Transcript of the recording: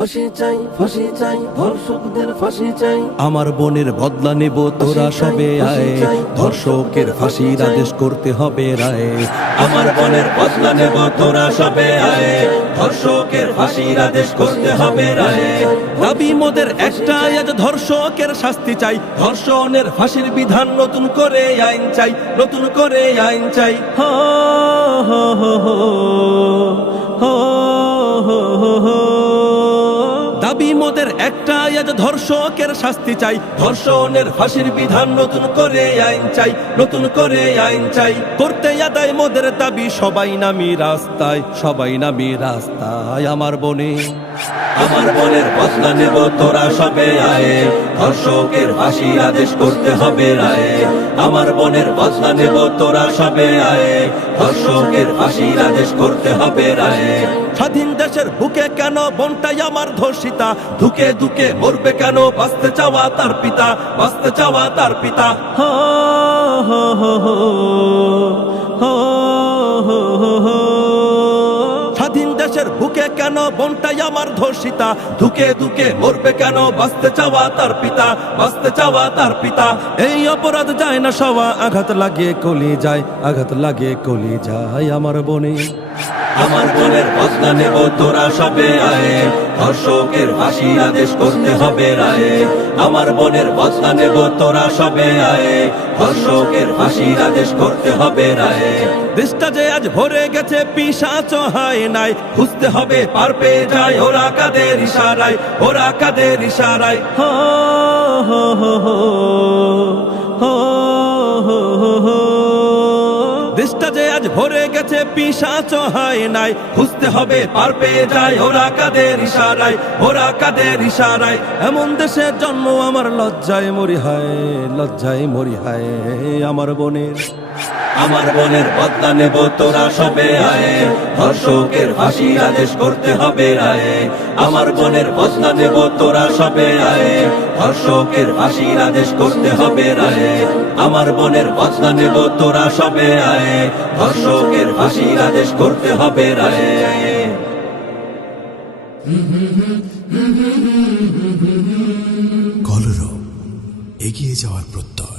ফাঁসি চাই, ফাঁসি চাই, ধর্ষকদের ফাঁসি চাই। আমার বোনের বদলা নেব তোরা সবে আয়, ধর্ষকের ফাঁসির আদেশ করতে হবে রায়। আমার বোনের বদলা নেব তোরা সবে আয়, ধর্ষকের ফাঁসির আদেশ করতে হবে রায়। দাবি মোদের একটাই, আজ ধর্ষকের শাস্তি চাই, ধর্ষণের ফাঁসির বিধান নতুন করে আইন চাই, নতুন করে আইন চাই। হো হো হো হো হো হো হো হো। দাবি মোদের একটাই, আজ ধর্ষকের শাস্তি চাই, ধর্ষণের ফাঁসির বিধান নতুন করে আইন চাই, নতুন করে আইন চাই। করতে আদায় মোদের দাবি, সবাই নামি রাস্তায়, সবাই নামি রাস্তায়। আমার বোনের বদলা নেব তোরা সবে আয়, ধর্ষকের ফাঁসির আদেশ করতে হবে রায়। আমার বোনের বদলা নেব তোরা সবে আয়, ধর্ষকের ফাঁসির আদেশ করতে হবে রায়। স্বাধীন দেশের বুকে কেন বোনটাই আমার ধর্ষিতা, ধুকে ধুকে মরবে কেন বাঁচতে চাওয়া তার পিতা, বাঁচতে চাওয়া তার পিতা। হো হো হো হো হো হো হো হো। স্বাধীন দেশের বুকে কেন বোনটাই আমার ধর্ষিতা, ধুকে ধুকে মরবে কেন বাঁচতে চাওয়া তার পিতা, বাঁচতে চাওয়া তার পিতা। এই অপরাধ যায় না সওয়া, আঘাত লাগে কলি যায়, আঘাত লাগে কলি যায়। আমার বোনের বদলা নেব তোরা সবে আয়, ধর্ষকের ফাঁসির আদেশ করতে হবে রায়। আমার বোনের বদলা নেব তোরা সবে আয়, ধর্ষকের ফাঁসির আদেশ করতে হবে রায়। দেশটা যে আজ ভরে গেছে পিশাচ হায় নাই, খুঁজতে হবে পার পেয়ে যায় ওরা কাদের ইশারায়, ওরা কাদের ইশারায়। হো হো হো হো হো হো হো হো। দেশটা যে আজ ভরে গেছে পিশাচ হায় নাই, খুঁজতে হবে পার পেয়ে যায় ওরা কাদের ইশারায়, ওরা কাদের ইশারায়। এমন দেশের জন্ম আমার লজ্জায় মরি হায়, লজ্জায় মরি হায়। আমার বোনের বদলা নেব তোরা সবে আয়, ধর্ষকের ফাঁসির আদেশ করতে হবে রায়। আমার বোনের বদলা নেব তোরা সবে আয়, ধর্ষকের ফাঁসির আদেশ করতে হবে রায়। আমার বোনের বদলা নেব তোরা সবে আয়, ধর্ষকের ফাঁসির আদেশ করতে হবে রায়। কলরব, এগিয়ে যাওয়ার প্রত্যয়।